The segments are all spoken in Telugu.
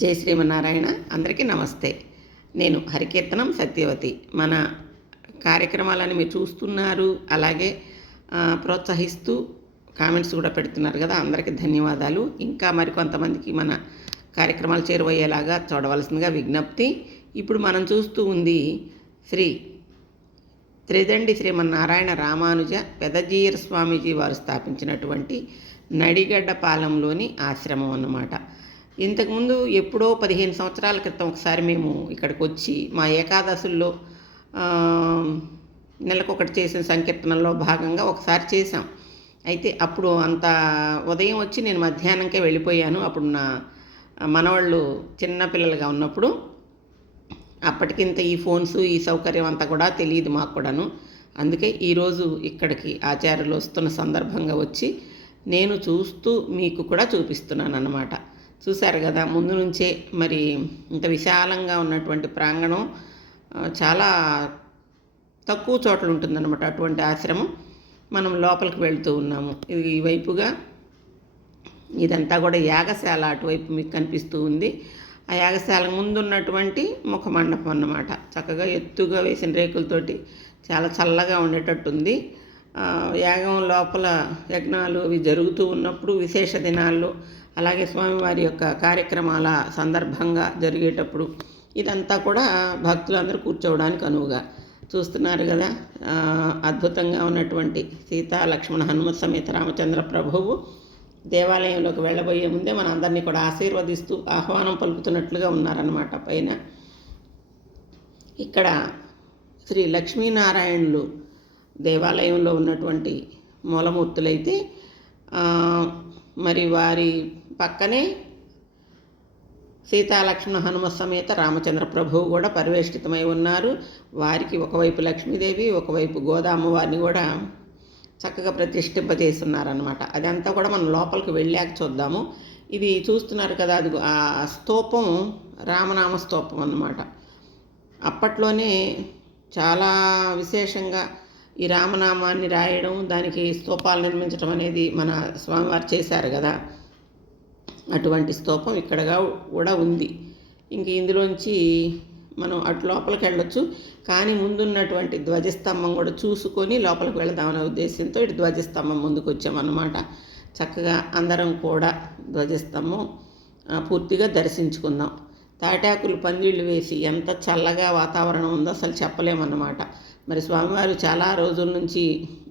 జై శ్రీమన్నారాయణ. అందరికీ నమస్తే. నేను హరికీర్తనం సత్యవతి. మన కార్యక్రమాలను మీరు చూస్తున్నారు అలాగే ప్రోత్సహిస్తూ కామెంట్స్ కూడా పెడుతున్నారు కదా. అందరికీ ధన్యవాదాలు. ఇంకా మరికొంతమందికి మన కార్యక్రమాలు చేరువయ్యేలాగా చూడవలసిందిగా విజ్ఞప్తి. ఇప్పుడు మనం చూస్తూ ఉంది శ్రీ త్రిదండి శ్రీమన్నారాయణ రామానుజ పెదజీయర్ స్వామీజీ వారు స్థాపించినటువంటి నడిగడ్డ పాలెంలోని ఆశ్రమం అన్నమాట. ఇంతకుముందు ఎప్పుడో పదిహేను సంవత్సరాల క్రితం ఒకసారి మేము ఇక్కడికి వచ్చి మా ఏకాదశుల్లో నెలకొకటి చేసిన సంకీర్తనలో భాగంగా ఒకసారి చేశాం. అయితే అప్పుడు అంత ఉదయం వచ్చి నేను మధ్యాహ్నంకే వెళ్ళిపోయాను. అప్పుడు నా మనవాళ్ళు చిన్నపిల్లలుగా ఉన్నప్పుడు అప్పటికింత ఈ ఫోన్స్ ఈ సౌకర్యం అంతా కూడా తెలియదు మాకు కూడాను. అందుకే ఈరోజు ఇక్కడికి ఆచార్యులు వస్తున్న సందర్భంగా వచ్చి నేను చూస్తూ మీకు కూడా చూపిస్తున్నాను అన్నమాట చూశారు కదా ముందు నుంచే మరి ఇంత విశాలంగా ఉన్నటువంటి ప్రాంగణం చాలా తక్కువ చోట్ల ఉంటుందన్నమాట అటువంటి ఆశ్రమం. మనం లోపలికి వెళ్తూ ఉన్నాము. ఇది ఈ వైపుగా ఇదంతా కూడా యాగశాల అటువైపు మీకు కనిపిస్తూ ఉంది. ఆ యాగశాల ముందున్నటువంటి ముఖ మండపం అన్నమాట. చక్కగా ఎత్తుగా వేసిన రేకులతోటి చాలా చల్లగా ఉండేటట్టుంది. యాగం లోపల యజ్ఞాలు అవి జరుగుతూ ఉన్నప్పుడు విశేష దినాల్లో అలాగే స్వామివారి యొక్క కార్యక్రమాల సందర్భంగా జరిగేటప్పుడు ఇదంతా కూడా భక్తులందరూ కూర్చోవడానికి అనువుగా చూస్తున్నారు కదా. అద్భుతంగా ఉన్నటువంటి సీతా లక్ష్మణ హనుమత్ సమేత రామచంద్ర ప్రభువు దేవాలయంలోకి వెళ్ళబోయే ముందే మన అందరినీ కూడా ఆశీర్వదిస్తూ ఆహ్వానం పలుకుతున్నట్లుగా ఉన్నారన్నమాట పైన. ఇక్కడ శ్రీ లక్ష్మీనారాయణులు దేవాలయంలో ఉన్నటువంటి మూలమూర్తులైతే మరి వారి పక్కనే సీతాలక్ష్మణ హనుమ సమేత రామచంద్ర ప్రభువు కూడా పరివేష్టితమై ఉన్నారు. వారికి ఒకవైపు లక్ష్మీదేవి ఒకవైపు గోదామ్మవారిని కూడా చక్కగా ప్రతిష్ఠింపజేస్తున్నారనమాట అదంతా కూడా మనం లోపలికి వెళ్ళాక చూద్దాము. ఇది చూస్తున్నారు కదా అది ఆ స్తూపం రామనామ స్తూపం అన్నమాట. అప్పట్లోనే చాలా విశేషంగా ఈ రామనామాన్ని రాయడం దానికి స్తూపాలు నిర్మించడం అనేది మన స్వామివారు చేశారు కదా. అటువంటి స్తూపం ఇక్కడగా కూడా ఉంది. ఇంక ఇందులోంచి మనం అటు లోపలికి వెళ్ళొచ్చు. కానీ ముందున్నటువంటి ధ్వజస్తంభం కూడా చూసుకొని లోపలికి వెళదామనే ఉద్దేశంతో ఇటు ధ్వజస్తంభం ముందుకు వచ్చామన్నమాట. చక్కగా అందరం కూడా ధ్వజస్తంభం పూర్తిగా దర్శించుకుందాం తాటాకులు పందిళ్ళు వేసి ఎంత చల్లగా వాతావరణం ఉందో అసలు చెప్పలేమన్నమాట. మరి స్వామివారు చాలా రోజుల నుంచి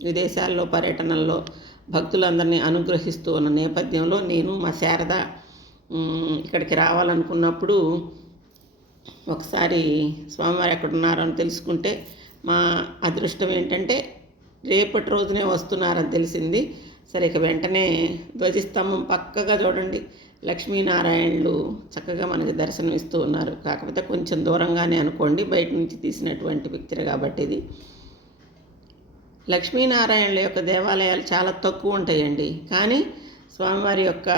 విదేశాల్లో పర్యటనల్లో భక్తులందరినీ అనుగ్రహిస్తూ ఉన్న నేపథ్యంలో నేను మా శారద ఇక్కడికి రావాలనుకున్నప్పుడు ఒకసారి స్వామివారు ఎక్కడున్నారని తెలుసుకుంటే మా అదృష్టం ఏంటంటే రేపటి రోజునే వస్తున్నారని తెలిసింది. సరే ఇక వెంటనే ధ్వజస్తంభం పక్కగా చూడండి. లక్ష్మీనారాయణులు చక్కగా మనకి దర్శనం ఇస్తూ ఉన్నారు. కాకపోతే కొంచెం దూరంగానే అనుకోండి బయట నుంచి తీసినటువంటి పిక్చర్ కాబట్టి ఇది. లక్ష్మీనారాయణుల యొక్క దేవాలయాలు చాలా తక్కువ ఉంటాయండి. కానీ స్వామివారి యొక్క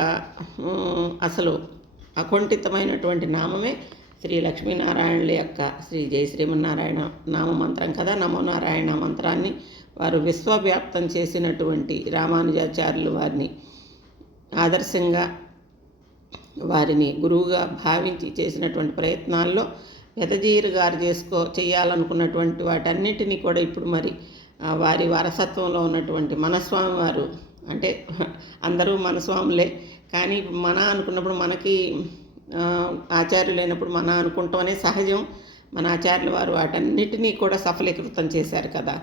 అసలు అకుంఠితమైనటువంటి నామమే శ్రీ లక్ష్మీనారాయణుల యొక్క శ్రీ జయ శ్రీమన్నారాయణ నామ మంత్రం కదా. నమో నారాయణ మంత్రాన్ని వారు విశ్వవ్యాప్తం చేసినటువంటి రామానుజాచార్యులు వారిని ఆదర్శంగా వారిని గురువుగా భావించి చేసినటువంటి ప్రయత్నాల్లో పెదజీరు గారు చేసుకో చేయాలనుకున్నటువంటి వాటన్నిటినీ కూడా ఇప్పుడు మరి వారి వారసత్వంలో ఉన్నటువంటి మనస్వామి వారు అంటే అందరూ మనస్వాములే. కానీ మన అనుకున్నప్పుడు మనకి ఆచార్యులు లేనప్పుడు మన అనుకుంటాం అనే సహజం. మన ఆచార్యుల వారు వాటన్నిటినీ కూడా సఫలీకృతం చేశారు కదా.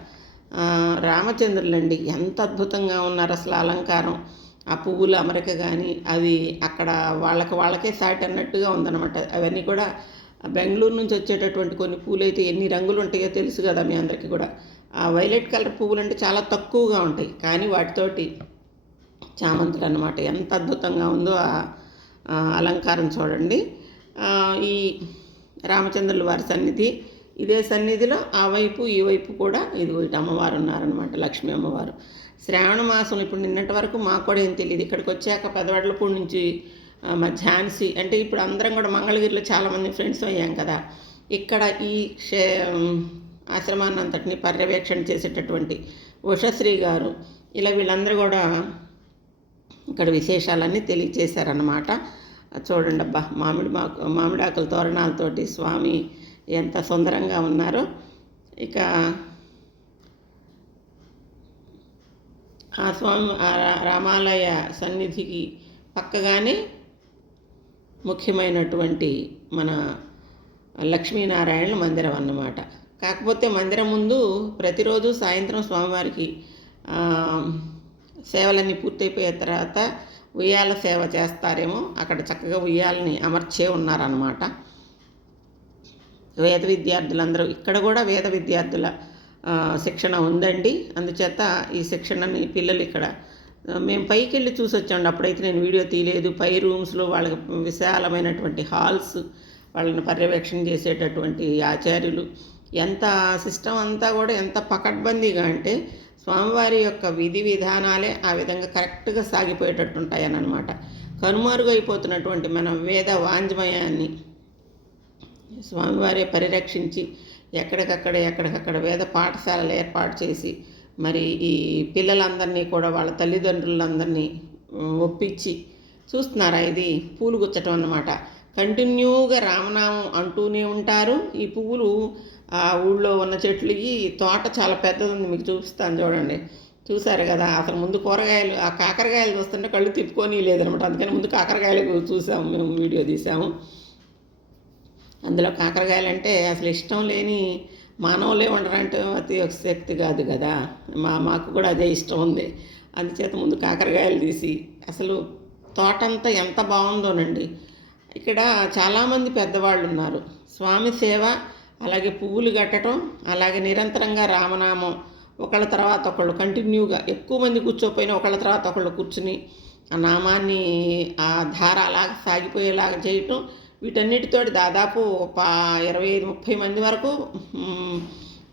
రామచంద్రులండి ఎంత అద్భుతంగా ఉన్నారు అసలు అలంకారం. ఆ పువ్వులు అమరిక కానీ అది అక్కడ వాళ్ళకి వాళ్ళకే సాటి అన్నట్టుగా ఉందన్నమాట. అవన్నీ కూడా బెంగళూరు నుంచి వచ్చేటటువంటి కొన్ని పూలు అయితే ఎన్ని రంగులు ఉంటాయో తెలుసు కదా మీ అందరికీ కూడా. ఆ వైలెట్ కలర్ పువ్వులు అంటే చాలా తక్కువగా ఉంటాయి. కానీ వాటితోటి చామంతులు అనమాట ఎంత అద్భుతంగా ఉందో ఆ అలంకారం చూడండి. ఈ రామచంద్రుల వారి సన్నిధి. ఇదే సన్నిధిలో ఆ వైపు ఈ వైపు కూడా ఇది ఇటు అమ్మవారు ఉన్నారనమాట లక్ష్మీ అమ్మవారు. శ్రావణ మాసం ఇప్పుడు నిన్నటి వరకు మాకు కూడా ఏం తెలియదు ఇక్కడికి వచ్చాక పెదవడ్లపూడి నుంచి మా ఝాన్సీ అంటే ఇప్పుడు అందరం కూడా మంగళగిరిలో చాలామంది ఫ్రెండ్స్ అయ్యాం కదా. ఇక్కడ ఈ క్షే ఆశ్రమాన్ని అంతటిని పర్యవేక్షణ చేసేటటువంటి ఉషశ్రీ గారు ఇలా వీళ్ళందరూ కూడా ఇక్కడ విశేషాలన్నీ తెలియచేశారన్నమాట. చూడండి అబ్బా మామిడి మాకు మామిడాకుల తోరణాలతోటి స్వామి ఎంత సుందరంగా ఉన్నారో. ఇక ఆ స్వామి ఆ రా- రామాలయ సన్నిధికి పక్కగానే ముఖ్యమైనటువంటి మన లక్ష్మీనారాయణ మందిరం అన్నమాట. కాకపోతే మందిరం ముందు ప్రతిరోజు సాయంత్రం స్వామివారికి సేవలన్నీ పూర్తయిపోయిన తర్వాత ఉయ్యాల సేవ చేస్తారేమో అక్కడ చక్కగా ఉయ్యాలని అమర్చే ఉన్నారన్నమాట. వేద విద్యార్థులందరూ ఇక్కడ కూడా వేద విద్యార్థుల శిక్షణ ఉందండి. అందుచేత ఈ శిక్షణని పిల్లలు ఇక్కడ మేము పైకి వెళ్ళి చూసి వచ్చాండి అప్పుడైతే నేను వీడియో తీయలేదు. పై రూమ్స్లో వాళ్ళకి విశాలమైనటువంటి హాల్స్ వాళ్ళని పర్యవేక్షణ చేసేటటువంటి ఆచార్యులు. ఎంత సిస్టమ్ అంతా కూడా ఎంత పకడ్బందీగా అంటే స్వామివారి యొక్క విధి విధానాలే ఆ విధంగా కరెక్ట్గా సాగిపోయేటట్టు ఉంటాయని అనమాట కనుమరుగైపోతున్నటువంటి మన వేద వాంజ్మయాన్ని స్వామివారే పరిరక్షించి ఎక్కడికక్కడ ఎక్కడికక్కడ వేద పాఠశాలలు ఏర్పాటు చేసి మరి ఈ పిల్లలందరినీ కూడా వాళ్ళ తల్లిదండ్రులందరినీ ఒప్పించి చూస్తున్నారా? ఇది పూలు గుచ్చటం అన్నమాట. కంటిన్యూగా రామనామం అంటూనే ఉంటారు. ఈ పువ్వులు ఆ ఊళ్ళో ఉన్న చెట్లు ఈ తోట చాలా పెద్దది మీకు చూపిస్తాను చూడండి. చూసారు కదా అసలు ముందు కూరగాయలు ఆ కాకరకాయలు చూస్తుంటే కళ్ళు తిప్పుకొని లేదనమాట. అందుకని ముందు కాకరకాయలు చూసాము మేము వీడియో తీసాము. అందులో కాకరకాయలు అంటే అసలు ఇష్టం లేని మానవులే ఉండరంటే అతి శక్తి కాదు కదా. మా మాకు కూడా అదే ఇష్టం ఉంది. అందుచేత ముందు కాకరకాయలు తీసి అసలు తోటంతా ఎంత బాగుందోనండి. ఇక్కడ చాలామంది పెద్దవాళ్ళు ఉన్నారు స్వామి సేవ అలాగే పువ్వులు కట్టడం అలాగే నిరంతరంగా రామనామం ఒకళ్ళ తర్వాత ఒకళ్ళు కంటిన్యూగా ఎక్కువ మంది కూర్చోపోయినా ఒకళ్ళ తర్వాత ఒకళ్ళు కూర్చుని ఆ నామాన్ని ఆ ధార అలాగ సాగిపోయేలాగా చేయటం వీటన్నిటితో దాదాపు ఒక ఇరవై ఐదు ముప్పై మంది వరకు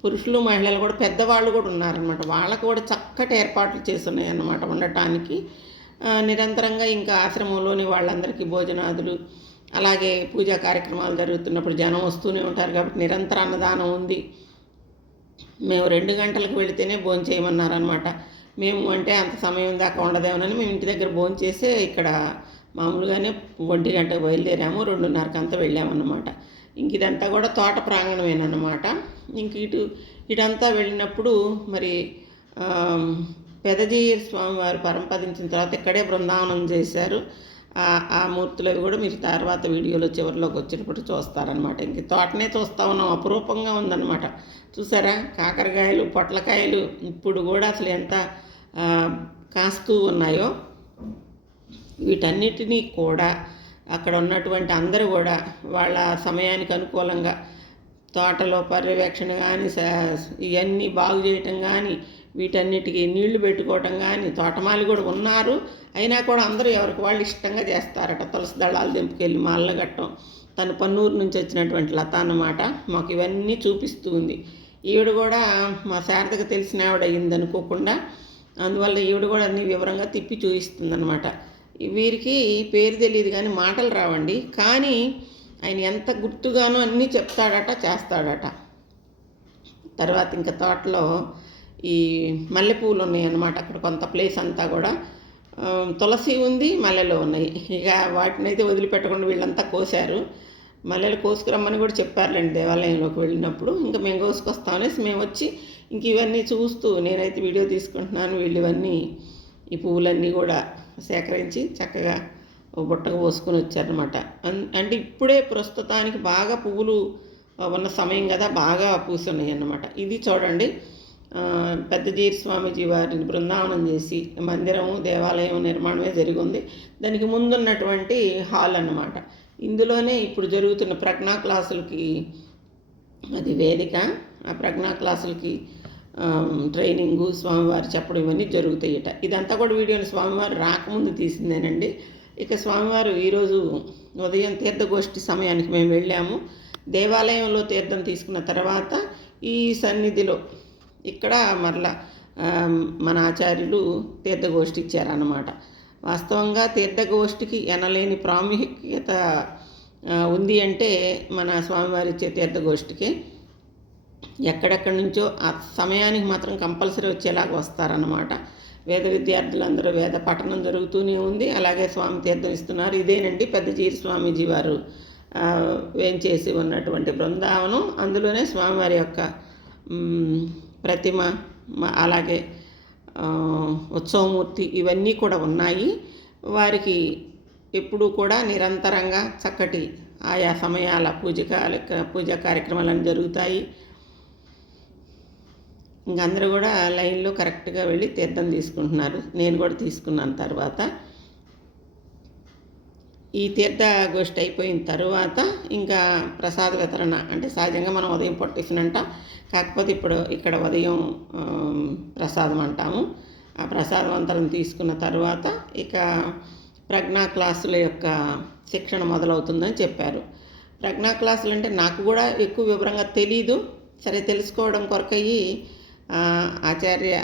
పురుషులు మహిళలు కూడా పెద్దవాళ్ళు కూడా ఉన్నారనమాట వాళ్ళకు కూడా చక్కటి ఏర్పాట్లు చేస్తున్నాయి అన్నమాట ఉండటానికి నిరంతరంగా ఇంకా ఆశ్రమంలోని వాళ్ళందరికీ భోజనాదులు అలాగే పూజా కార్యక్రమాలు జరుగుతున్నప్పుడు జనం వస్తూనే ఉంటారు కాబట్టి నిరంతర అన్నదానం ఉంది. మేము రెండు గంటలకు వెళితేనే భోజనం చేయమన్నారనమాట మేము అంటే అంత సమయం దాకా ఉండదేమోనని మేము ఇంటి దగ్గర భోజనం చేసే ఇక్కడ మామూలుగానే ఒంటి గంటకు బయలుదేరాము రెండున్నరకు అంతా వెళ్ళామన్నమాట. ఇంక ఇదంతా కూడా తోట ప్రాంగణమేనమాట ఇంక ఇటు ఇటంతా వెళ్ళినప్పుడు మరి పెదజీ స్వామివారు పరంపదించిన తర్వాత ఇక్కడే బృందావనం చేశారు. ఆ- మూర్తులు అవి కూడా మీరు తర్వాత వీడియోలో చివరిలోకి వచ్చినప్పుడు చూస్తారనమాట ఇంక తోటనే చూస్తా ఉన్నాం అపురూపంగా ఉందన్నమాట. చూసారా? కాకరకాయలు పొట్లకాయలు ఇప్పుడు కూడా అసలు ఎంత కాస్తూ ఉన్నాయో. వీటన్నిటినీ కూడా అక్కడ ఉన్నటువంటి అందరూ కూడా వాళ్ళ సమయానికి అనుకూలంగా తోటలో పర్యవేక్షణ కానీ ఇవన్నీ బాగు చేయటం కానీ వీటన్నిటికీ నీళ్ళు పెట్టుకోవటం కానీ తోటమాలి కూడా ఉన్నారు. అయినా కూడా అందరూ ఎవరికి వాళ్ళు ఇష్టంగా చేస్తారట. తులసి దళాలు దింపుకెళ్ళి మాలగట్టం తను పన్నూరు నుంచి వచ్చినటువంటి లత అన్నమాట. మాకు ఇవన్నీ చూపిస్తూ ఉంది. ఈవిడ కూడా మా శారదకు తెలిసిన ఆవిడ అయ్యింది అనుకోకుండా అందువల్ల ఈవిడ కూడా అన్ని వివరంగా తిప్పి చూపిస్తుంది అనమాట వీరికి పేరు తెలియదు కానీ మాటలు రావండి. కానీ ఆయన ఎంత గుర్తుగానో అన్నీ చెప్తాడట చేస్తాడట. తర్వాత ఇంకా తోటలో ఈ మల్లెపూలు ఉన్నాయి అన్నమాట అక్కడ కొంత ప్లేస్ అంతా కూడా తులసి ఉంది మల్లెలు ఉన్నాయి. ఇక వాటిని అయితే వదిలిపెట్టకుండా వీళ్ళంతా కోసారు మల్లెలు కోసుకురమ్మని కూడా చెప్పారులేండి దేవాలయంలోకి వెళ్ళినప్పుడు. ఇంకా మేము కోసుకొస్తామనేసి మేము వచ్చి ఇంక ఇవన్నీ చూస్తూ నేనైతే వీడియో తీసుకుంటున్నాను. వీళ్ళు ఇవన్నీ ఈ పువ్వులన్నీ కూడా సేకరించి చక్కగా బుట్టకు పోసుకొని వచ్చారనమాట అన్- అంటే ఇప్పుడే ప్రస్తుతానికి బాగా పువ్వులు ఉన్న సమయం కదా బాగా పూసున్నాయి అన్నమాట ఇది చూడండి ఆ, పెద్ద స్వామీజీ వారిని బృందావనం చేసి మందిరము దేవాలయం నిర్మాణమే జరిగింది. దానికి ముందున్నటువంటి హాల్ అన్నమాట. ఇందులోనే ఇప్పుడు జరుగుతున్న ప్రజ్ఞా క్లాసులకి అది వేదిక. ఆ ప్రజ్ఞా క్లాసులకి ట్రైనింగు స్వామివారు చెప్పడం ఇవన్నీ జరుగుతాయట. ఇదంతా కూడా వీడియోని స్వామివారు రాకముందు తీసిందేనండి. ఇక స్వామివారు ఈరోజు ఉదయం తీర్థగోష్ఠి సమయానికి మేము వెళ్ళాము. దేవాలయంలో తీర్థం తీసుకున్న తర్వాత ఈ సన్నిధిలో ఇక్కడ మరలా మన ఆచార్యులు తీర్థగోష్ఠి ఇచ్చారన్నమాట. వాస్తవంగా తీర్థగోష్ఠికి ఎనలేని ప్రాముఖ్యత ఉంది అంటే మన స్వామివారి ఇచ్చే తీర్థగోష్ఠికి. ఎక్కడెక్కడి నుంచో ఆ సమయానికి మాత్రం కంపల్సరీ వచ్చేలాగా వస్తారన్నమాట. వేద విద్యార్థులందరూ వేద పఠనం జరుగుతూనే ఉంది. అలాగే స్వామి తీర్థం ఇస్తున్నారు. ఇదేనండి పెద్ద జీరి స్వామీజీ వారు ఆ, వేంచేసి ఉన్నటువంటి బృందావనం. అందులోనే స్వామివారి యొక్క ప్రతిమ అలాగే ఉత్సవమూర్తి ఇవన్నీ కూడా ఉన్నాయి. వారికి ఎప్పుడూ కూడా నిరంతరంగా చక్కటి ఆయా సమయాల పూజ కార్య పూజా కార్యక్రమాలను జరుగుతాయి. ఇంక అందరూ కూడా లైన్లో కరెక్ట్గా వెళ్ళి తీర్థం తీసుకుంటున్నారు. నేను కూడా తీసుకున్నాను తర్వాత. ఈ తీర్థ గోష్ఠి అయిపోయిన తర్వాత ఇంకా ప్రసాద వితరణ అంటే సహజంగా మనం ఉదయం పొట్టిఫిన్ అంటాం. కాకపోతే ఇప్పుడు ఇక్కడ ఉదయం ప్రసాదం అంటాము. ఆ ప్రసాదవంతరం తీసుకున్న తర్వాత ఇక ప్రజ్ఞా క్లాసుల యొక్క శిక్షణ మొదలవుతుందని చెప్పారు. ప్రజ్ఞా క్లాసులు అంటే నాకు కూడా ఎక్కువ వివరంగా తెలీదు. సరే తెలుసుకోవడం కొరకయ్యి ఆచార్య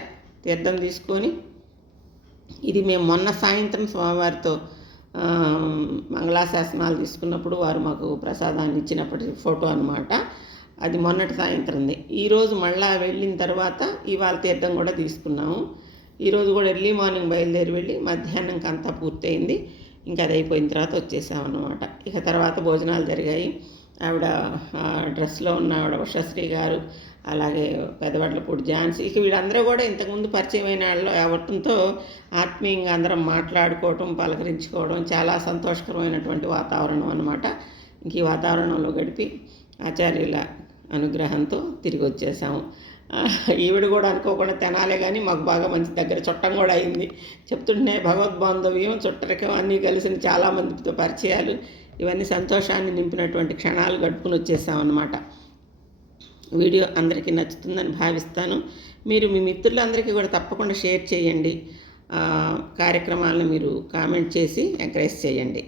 తీర్థం తీసుకొని ఇది మేము మొన్న సాయంత్రం స్వామివారితో మంగళాశాసనాలు తీసుకున్నప్పుడు వారు మాకు ప్రసాదాన్ని ఇచ్చినప్పటి ఫోటో అనమాట అది మొన్నటి సాయంత్రంది. ఈరోజు మళ్ళా వెళ్ళిన తర్వాత ఇవాళ తీర్థం కూడా తీసుకున్నాము. ఈరోజు కూడా ఎర్లీ మార్నింగ్ బయలుదేరి వెళ్ళి మధ్యాహ్నంకి అంతా పూర్తయింది. ఇంకా అది అయిపోయిన తర్వాత వచ్చేసామన్నమాట. ఇక తర్వాత భోజనాలు జరిగాయి. ఆవిడ డ్రెస్లో ఉన్న ఆవిడ ఉషశ్రీ గారు అలాగే పెదవడ్లపూడి ఝాన్సీ ఇక వీళ్ళందరూ కూడా ఇంతకుముందు పరిచయమైన వాళ్ళు అవటంతో ఆత్మీయంగా అందరం మాట్లాడుకోవటం పలకరించుకోవడం చాలా సంతోషకరమైనటువంటి వాతావరణం అనమాట ఇంక ఈ వాతావరణంలో గడిపి ఆచార్యుల అనుగ్రహంతో తిరిగి వచ్చేసాము. ఈవిడ కూడా అనుకోకుండా తినాలే కానీ మాకు బాగా మంచి దగ్గర చుట్టం కూడా అయింది. చెప్తుంటే భగవద్ బాంధవ్యం చుట్టరికం అన్నీ కలిసిన చాలామందితో పరిచయాలు. ఇవన్నీ సంతోషాన్ని నింపినటువంటి క్షణాలు గడుపుకుని వచ్చేసామన్నమాట. వీడియో అందరికీ నచ్చుతుందని భావిస్తాను. మీరు మీ మిత్రులందరికీ కూడా తప్పకుండా షేర్ చేయండి. కార్యక్రమాలను మీరు కామెంట్ చేసి ఎంకరేజ్ చేయండి.